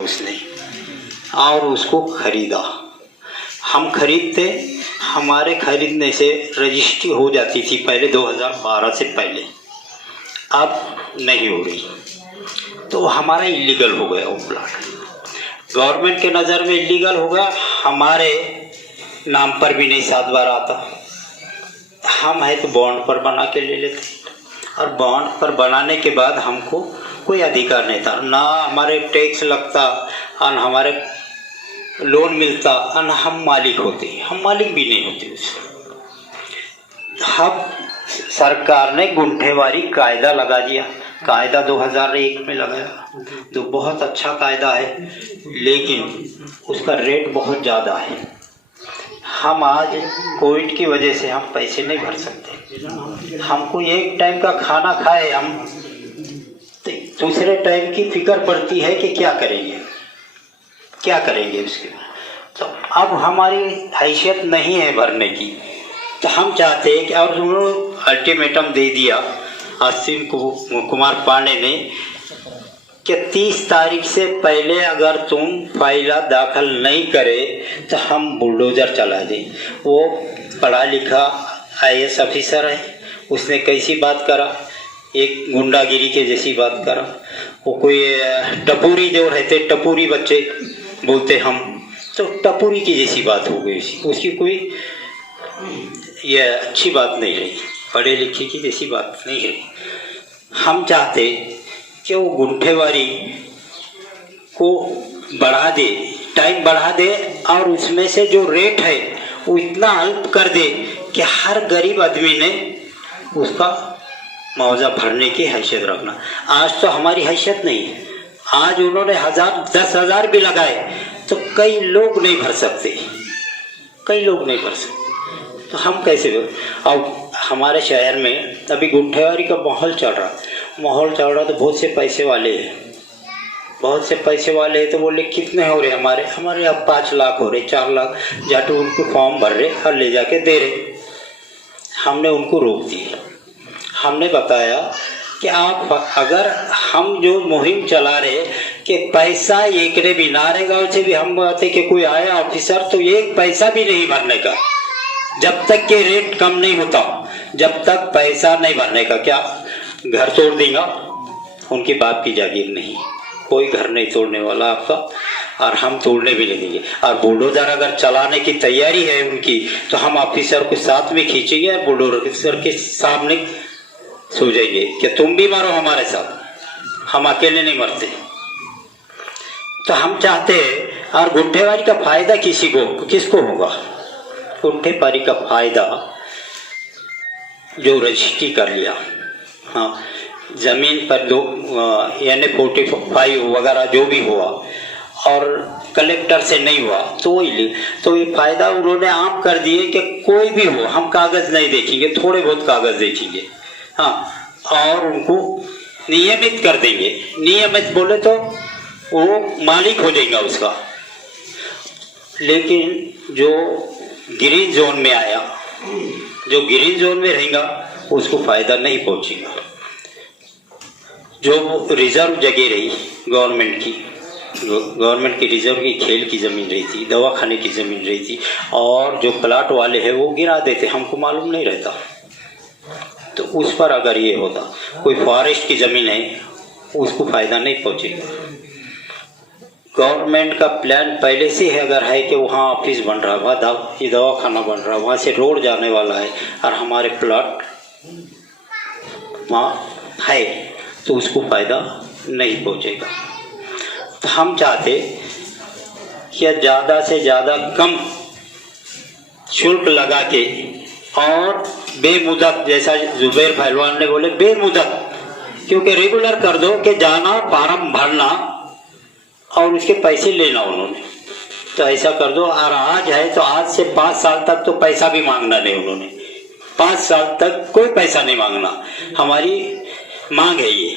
उसने और उसको खरीदा। हम खरीदते, हमारे खरीदने से रजिस्ट्री हो जाती थी पहले 2012 से पहले, अब नहीं हो रही, तो हमारा इलीगल हो गया वो प्लाट। गवर्नमेंट के नज़र में इलीगल हो गया, हमारे नाम पर भी नहीं 7 बार आता। हम है तो बॉन्ड पर बना के ले लेते, और बॉन्ड पर बनाने के बाद हमको कोई अधिकार नहीं था, ना हमारे टैक्स लगता और हमारे लोन मिलता, और हम मालिक होते, हम मालिक भी नहीं होते उसमें। अब सरकार ने गुंठेवारी कायदा लगा दिया, कायदा 2001 में लगाया, तो बहुत अच्छा कायदा है, लेकिन उसका रेट बहुत ज़्यादा है। हम आज कोविड की वजह से हम पैसे नहीं भर सकते। हमको एक टाइम का खाना खाए हम, तो दूसरे टाइम की फिक्र पड़ती है कि क्या करेंगे, क्या करेंगे उसके। तो अब हमारी हैसियत नहीं है भरने की, तो हम चाहते हैं कि, और उन्होंने अल्टीमेटम दे दिया अश्विन कुमार पांडे ने कि 30 तारीख से पहले अगर तुम फाइला दाखिल नहीं करे तो हम बुलडोज़र चला दें। वो पढ़ा लिखा IAS ऑफिसर है, उसने कैसी बात करा, एक गुंडागिरी के जैसी बात करा। वो कोई टपूरी जो रहते, टपूरी बच्चे बोलते हम, तो टपूरी की जैसी बात हो गई उसकी, कोई ये अच्छी बात नहीं रही, पढ़े लिखे की जैसी बात नहीं रही। हम चाहते कि वो गुंठेवारी को बढ़ा दे, टाइम बढ़ा दे, और उसमें से जो रेट है वो इतना अल्प कर दे कि हर गरीब आदमी ने उसका मुआवजा भरने की हैसियत रखना। आज तो हमारी हैसियत नहीं है, आज उन्होंने 10,000 भी लगाए तो कई लोग नहीं भर सकते, कई लोग नहीं भर सकते, तो हम कैसे भर। अब हमारे शहर में अभी गुंठेवारी का माहौल चल रहा, तो बहुत से पैसे वाले हैं, बहुत से पैसे वाले हैं, तो बोले कितने हो रहे हमारे अब 5 लाख हो रहे, 4 लाख, जाके उनको फॉर्म भर रहे और ले जाके दे रहे। हमने उनको रोक दिए, हमने बताया कि आप, अगर हम जो मुहिम चला रहे कि पैसा एक ने भी नारे गाँव से भी हम कहते कि कोई आया ऑफिसर तो एक पैसा भी नहीं भरने का, जब तक के रेट कम नहीं होता, जब तक पैसा नहीं भरने का। क्या घर तोड़ देगा, उनके बाप की जागीर नहीं, कोई घर नहीं तोड़ने वाला आपका, और हम तोड़ने भी नहीं देंगे। और बुलडोजर अगर चलाने की तैयारी है उनकी, तो हम ऑफिसर को साथ में खींचेंगे और बुलडोजर के सामने सो जाएंगे कि तुम भी मारो हमारे साथ, हम अकेले नहीं मरते। तो हम चाहते हैं, और गुंठेवारी का फायदा किसको होगा? गुंठेवारी का फायदा जो रजिस्ट्री कर लिया, हाँ, जमीन पर दो यानी 45 वगैरह जो भी हुआ और कलेक्टर से नहीं हुआ, तो ये फायदा उन्होंने आम कर दिए कि कोई भी हो, हम कागज नहीं देखेंगे, थोड़े बहुत कागज देखेंगे, हाँ, और उनको नियमित कर देंगे। नियमित बोले तो वो मालिक हो जाएगा उसका। लेकिन जो ग्रीन जोन में आया, जो ग्रीन जोन में रहेगा उसको फायदा नहीं पहुंचेगा। जो रिजर्व जगह रही गवर्नमेंट की रिजर्व की खेल की ज़मीन रही थी, दवाखाने की ज़मीन रही थी, और जो प्लाट वाले हैं वो गिरा देते, हमको मालूम नहीं रहता। तो उस पर अगर ये होता, कोई फॉरेस्ट की ज़मीन है, उसको फ़ायदा नहीं पहुंचेगा। गवर्नमेंट का प्लान पहले से है, अगर है कि वहाँ ऑफिस बन रहा है, वहाँ ये दवाखाना बन रहा है, वहाँ से रोड जाने वाला है, और हमारे प्लाट वहाँ है, तो उसको फ़ायदा नहीं पहुँचेगा। तो हम चाहते कि ज़्यादा से ज़्यादा कम शुल्क लगा के, और बेमुदत, जैसा जुबैर पहलवान ने बोले बेमुदत, क्योंकि रेगुलर कर दो कि जाना, फार्म भरना और उसके पैसे लेना उन्होंने, तो ऐसा कर दो। और आज है तो आज से 5 साल तक तो पैसा भी मांगना नहीं उन्होंने, 5 साल तक कोई पैसा नहीं मांगना, हमारी मांग है ये,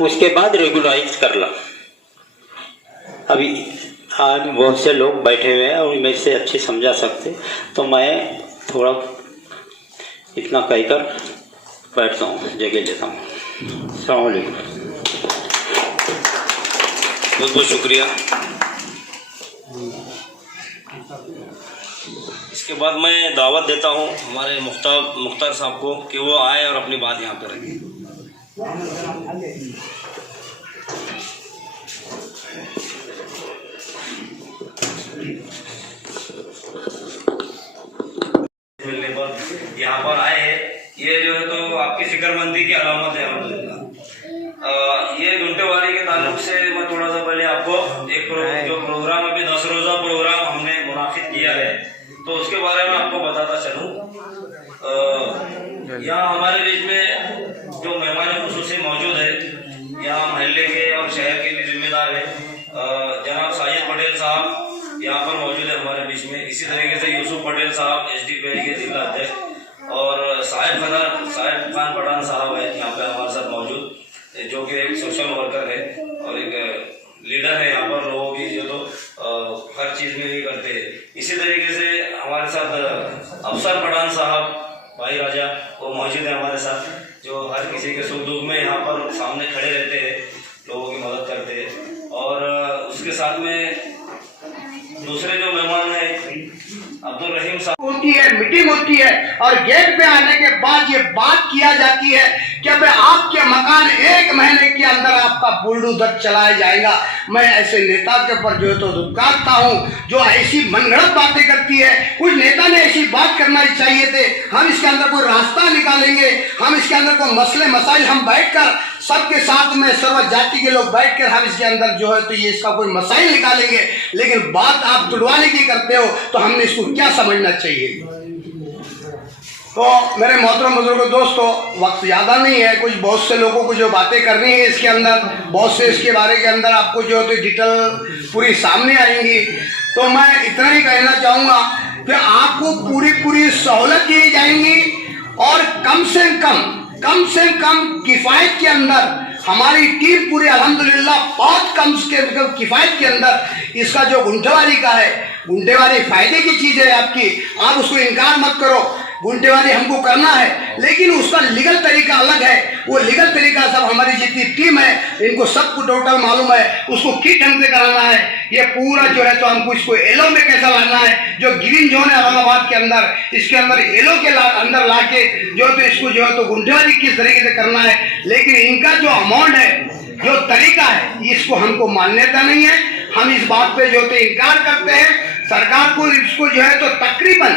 उसके बाद रेगुलराइज कर ला। अभी आज बहुत से लोग बैठे हुए हैं और मेरे से अच्छे समझा सकते, तो मैं थोड़ा इतना कहकर बैठता हूँ, जगह लेता हूँ। अस्सलाम वालेकुम। बहुत बहुत शुक्रिया। इसके बाद मैं दावत देता हूँ हमारे मुख्तार साहब को कि वो आए और अपनी बात यहाँ पर रखें। मिलने पर यहाँ पर आए हैं, ये जो है तो आपकी फिक्रमंदी की अलामत है अल्हम्दुलिल्लाह। ये घंटेवारी के ताल्लुक से मैं थोड़ा सा पहले आपको एक जो प्रोग्राम अभी 10 रोजा प्रोग्राम हमने मुनाफिद किया है तो उसके बारे में आपको बताता चलूं। यहाँ हमारे बीच में जो मेहमान खुसूसी मौजूद है, यहाँ महल्ले के और शहर के भी जिम्मेदार है जनाब साजिद पटेल साहब यहाँ पर मौजूद है हमारे बीच में। इसी तरीके से यूसुफ पटेल साहब SDP के जिला अध्यक्ष और साहिब खान पठान साहब है यहाँ पे हमारे साथ मौजूद, जो कि एक सोशल वर्कर है और एक लीडर है यहाँ पर लोगों की, जो तो हर चीज में भी करते हैं। इसी तरीके से हमारे साथ अफसर पठान साहब भाई राजा वो मौजूद है हमारे साथ, जो हर किसी के सुख दुख में यहाँ पर सामने खड़े रहते हैं, लोगों की मदद करते हैं। और उसके साथ में दूसरे जो मेहमान है अब्दुल रहीम साहब होती है, मीटिंग होती है और गेट पे आने के बाद ये बात किया जाती है कि अब आपके मकान 1 महीने के अंदर आपका बुलडोजर चलाया जाएगा। मैं ऐसे नेता के ऊपर जो है तो दुत्कारता हूँ जो ऐसी मनगढ़ंत बातें करती है। कुछ नेता ने ऐसी बात करना चाहिए थे, हम इसके अंदर कोई रास्ता निकालेंगे, हम इसके अंदर कोई मसले मसाइल हम बैठकर सबके साथ में सर्व जाति के लोग बैठकर हम इसके अंदर जो है तो ये इसका कोई मसाइल निकालेंगे। लेकिन बात आप तुड़वाने की करते हो तो हमने इसको क्या समझना चाहिए। तो मेरे मोहतरम बुजुर्गों दोस्तों, वक्त ज़्यादा नहीं है, कुछ बहुत से लोगों को जो बातें करनी है इसके अंदर, बहुत से इसके बारे के अंदर आपको जो है तो डिटेल पूरी सामने आएंगी। तो मैं इतना ही कहना चाहूँगा कि आपको पूरी सहूलत दी जाएंगी और कम से कम किफ़ायत के अंदर हमारी टीम पूरी अल्हम्दुलिल्लाह बहुत कम किफ़ायत के अंदर इसका जो गुंठेवारी का है, गुंठेवारी फायदे की चीज़ है आपकी, आप उसको इनकार मत करो। गुंठेवारी हमको करना है लेकिन उसका लीगल तरीका अलग है, वो लीगल तरीका सब हमारी जितनी टीम है इनको सबको टोटल मालूम है, उसको किस ढंग से कराना है। ये पूरा जो है तो हमको इसको येलो में कैसा लाना है, जो ग्रीन जोन है औरंगाबाद के अंदर, इसके अंदर येलो के अंदर ला के जो तो इसको जो है तो गुंठेवारी किस तरीके से करना है। लेकिन इनका जो अमाउंट है, जो तरीका है, इसको हमको मान्यता नहीं है। हम इस बात पे जो तो इनकार करते हैं। सरकार को इसको जो है तो तकरीबन